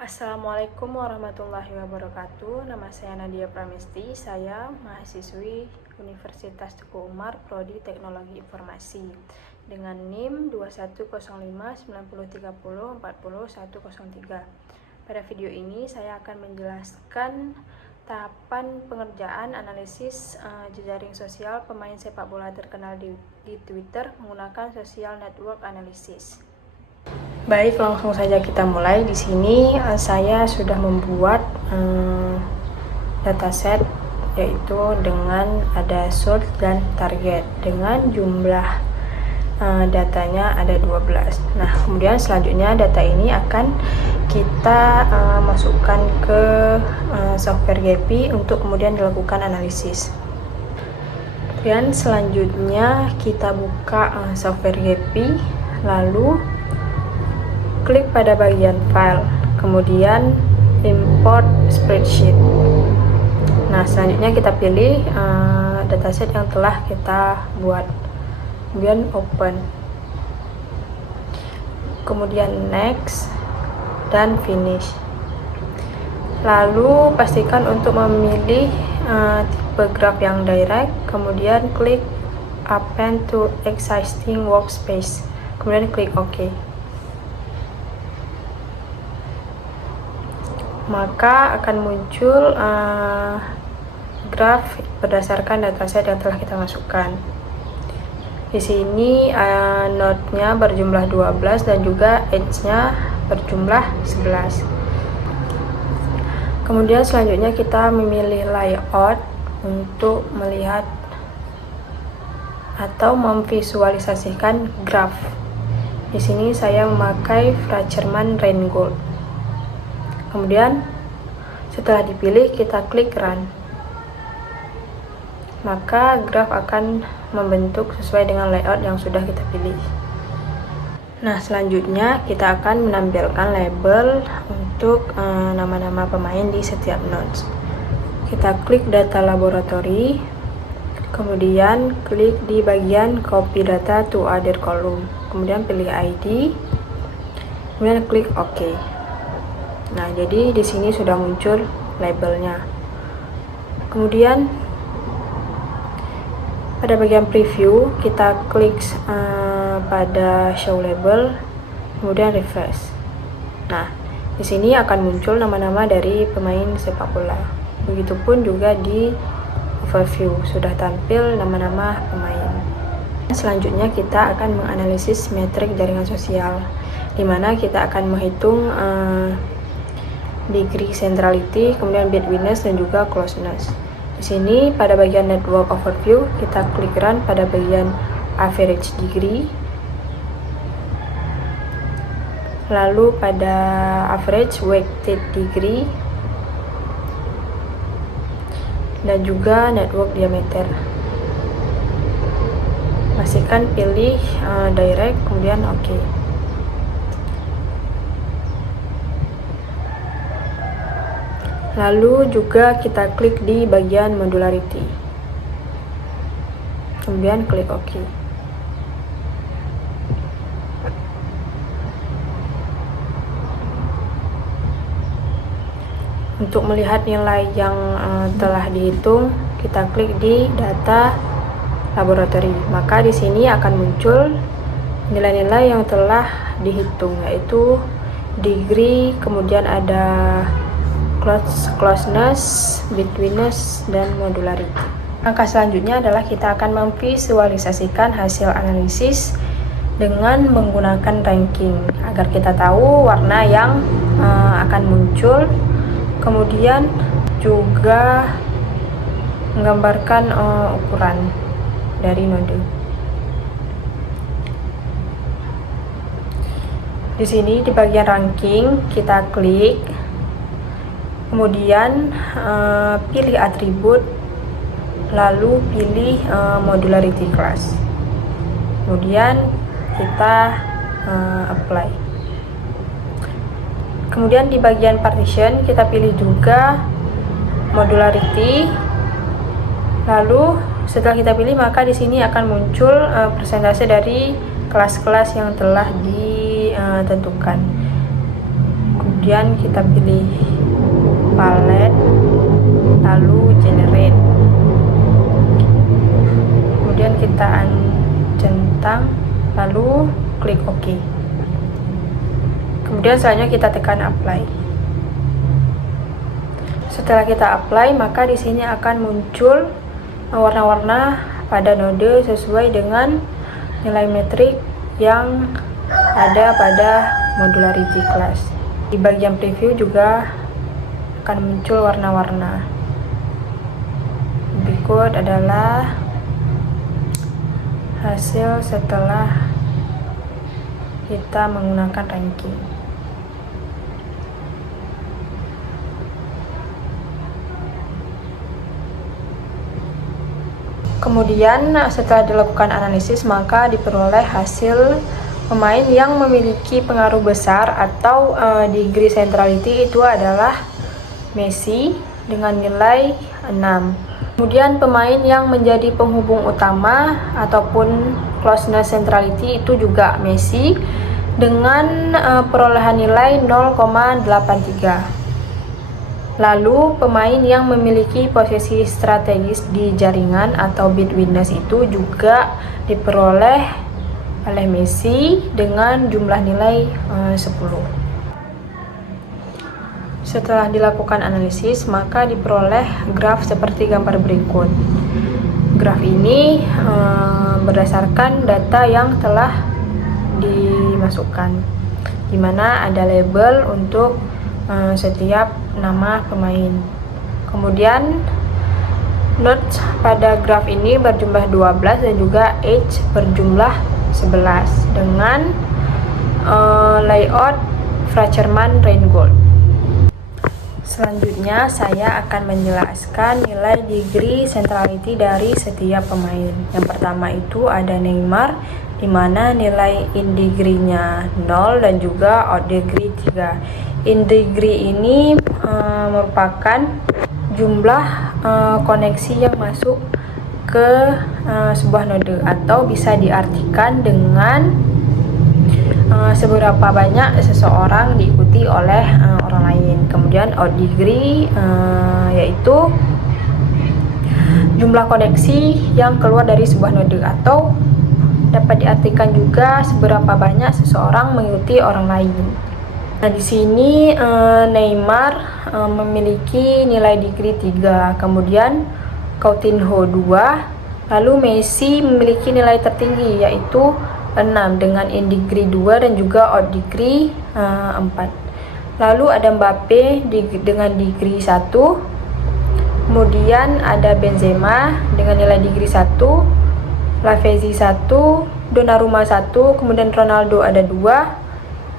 Assalamualaikum warahmatullahi wabarakatuh. Nama saya Nadia Pramesti. Saya mahasiswi Universitas Teguh Umar, Prodi Teknologi Informasi dengan NIM 21059030400103. Pada video ini saya akan menjelaskan tahapan pengerjaan analisis jejaring sosial pemain sepak bola terkenal di Twitter menggunakan social network analysis. Baik, langsung saja kita mulai. Di sini saya sudah membuat dataset, yaitu dengan ada source dan target dengan jumlah datanya ada 12. Nah, kemudian selanjutnya data ini akan kita masukkan ke software GEPI untuk kemudian dilakukan analisis. Dan selanjutnya kita buka software GEPI, lalu klik pada bagian file, kemudian import spreadsheet. Nah, selanjutnya kita pilih dataset yang telah kita buat, kemudian open, kemudian next dan finish. Lalu pastikan untuk memilih tipe graph yang direct, kemudian klik append to existing workspace, kemudian klik OK. Maka akan muncul graf berdasarkan dataset yang telah kita masukkan. Di sini node-nya berjumlah 12 dan juga edge-nya berjumlah 11. Kemudian selanjutnya kita memilih layout untuk melihat atau memvisualisasikan graf. Di sini saya memakai Frackerman Reingold. Kemudian setelah dipilih kita klik run, maka graf akan membentuk sesuai dengan layout yang sudah kita pilih. Nah, selanjutnya kita akan menampilkan label untuk nama-nama pemain di setiap nodes. Kita klik data laboratory, kemudian klik di bagian copy data to other column, kemudian pilih ID, kemudian klik OK. Nah, jadi di sini sudah muncul labelnya. Kemudian pada bagian preview kita klik pada show label, kemudian refresh. Nah, di sini akan muncul nama-nama dari pemain sepak bola. Begitupun juga di overview sudah tampil nama-nama pemain. Selanjutnya kita akan menganalisis metrik jaringan sosial, di mana kita akan menghitung degree centrality, kemudian bitwiness dan juga closeness. Di sini pada bagian network overview kita klik run pada bagian average degree, lalu pada average weighted degree dan juga network diameter. Pastikan pilih direct, kemudian OK. Lalu juga kita klik di bagian modularity, kemudian klik OK. Untuk melihat nilai yang telah dihitung, kita klik di data laboratory. Maka di sini akan muncul nilai-nilai yang telah dihitung, yaitu degree, kemudian ada closeness, bitwiness, dan modularity. Langkah selanjutnya adalah kita akan memvisualisasikan hasil analisis dengan menggunakan ranking agar kita tahu warna yang akan muncul, kemudian juga menggambarkan ukuran dari node. Di sini di bagian ranking kita klik, kemudian pilih atribut, lalu pilih modularity class, kemudian kita apply. Kemudian di bagian partition kita pilih juga modularity, lalu setelah kita pilih maka di sini akan muncul persentase dari kelas-kelas yang telah ditentukan. Kemudian kita pilih palet, lalu generate. Kemudian kita centang, lalu klik OK. Kemudian selanjutnya kita tekan apply. Setelah kita apply, maka di sini akan muncul warna-warna pada node sesuai dengan nilai metrik yang ada pada modularity class. Di bagian preview juga akan muncul warna-warna. Berikut adalah hasil setelah kita menggunakan ranking. Kemudian setelah dilakukan analisis, maka diperoleh hasil pemain yang memiliki pengaruh besar atau degree centrality itu adalah Messi dengan nilai 6. Kemudian pemain yang menjadi penghubung utama ataupun closeness centrality itu juga Messi dengan perolehan nilai 0,83. Lalu pemain yang memiliki posisi strategis di jaringan atau bitwitness itu juga diperoleh oleh Messi dengan jumlah nilai 10. Setelah dilakukan analisis, maka diperoleh graf seperti gambar berikut. Graf ini berdasarkan data yang telah dimasukkan, di mana ada label untuk setiap nama pemain. Kemudian nodes pada graf ini berjumlah 12 dan juga age berjumlah 11 dengan layout Fracherman Reingold. Selanjutnya saya akan menjelaskan nilai degree centrality dari setiap pemain. Yang pertama itu ada Neymar, di mana nilai in degree-nya 0 dan juga out degree 3. In degree ini merupakan jumlah koneksi yang masuk ke sebuah node, atau bisa diartikan dengan seberapa banyak seseorang diikuti oleh orang lain. Kemudian out degree yaitu jumlah koneksi yang keluar dari sebuah node, atau dapat diartikan juga seberapa banyak seseorang mengikuti orang lain. Nah, di sini Neymar memiliki nilai degree 3, kemudian Coutinho 2, lalu Messi memiliki nilai tertinggi yaitu 6 dengan in degree 2 dan juga out degree 4. Lalu ada Mbappe dengan degree 1, kemudian ada Benzema dengan nilai degree 1, Lavezzi 1, Donnarumma 1, kemudian Ronaldo ada 2,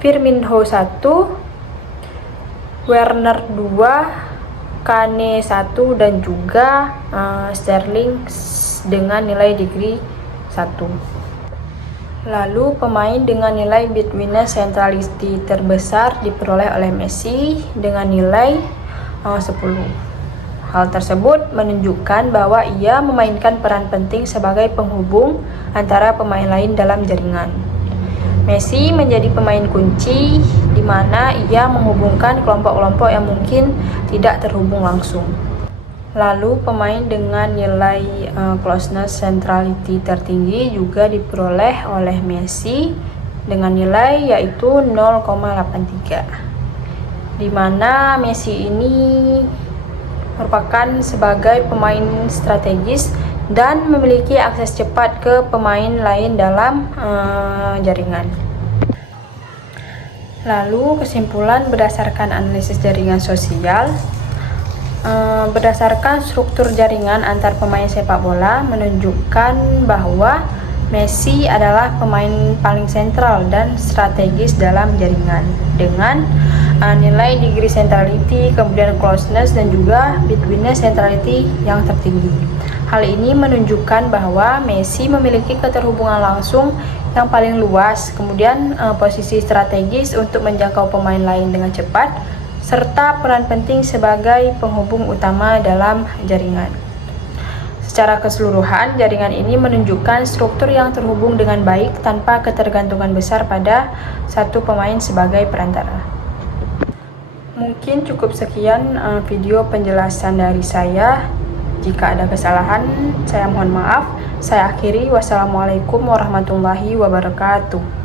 Firmino 1, Werner 2, Kane 1, dan juga Sterling dengan nilai degree 1. Lalu pemain dengan nilai bitwitness centrality terbesar diperoleh oleh Messi dengan nilai 10. Hal tersebut menunjukkan bahwa ia memainkan peran penting sebagai penghubung antara pemain lain dalam jaringan. Messi menjadi pemain kunci di mana ia menghubungkan kelompok-kelompok yang mungkin tidak terhubung langsung. Lalu pemain dengan nilai closeness centrality tertinggi juga diperoleh oleh Messi dengan nilai yaitu 0,83, di mana Messi ini merupakan sebagai pemain strategis dan memiliki akses cepat ke pemain lain dalam jaringan. Lalu kesimpulan berdasarkan analisis jaringan sosial, berdasarkan struktur jaringan antar pemain sepak bola menunjukkan bahwa Messi adalah pemain paling sentral dan strategis dalam jaringan dengan nilai degree centrality, kemudian closeness, dan juga bitwitness centrality yang tertinggi. Hal ini menunjukkan bahwa Messi memiliki keterhubungan langsung yang paling luas, kemudian posisi strategis untuk menjangkau pemain lain dengan cepat, serta peran penting sebagai penghubung utama dalam jaringan. Secara keseluruhan, jaringan ini menunjukkan struktur yang terhubung dengan baik tanpa ketergantungan besar pada satu pemain sebagai perantara. Mungkin cukup sekian video penjelasan dari saya. Jika ada kesalahan, saya mohon maaf. Saya akhiri. Wassalamualaikum warahmatullahi wabarakatuh.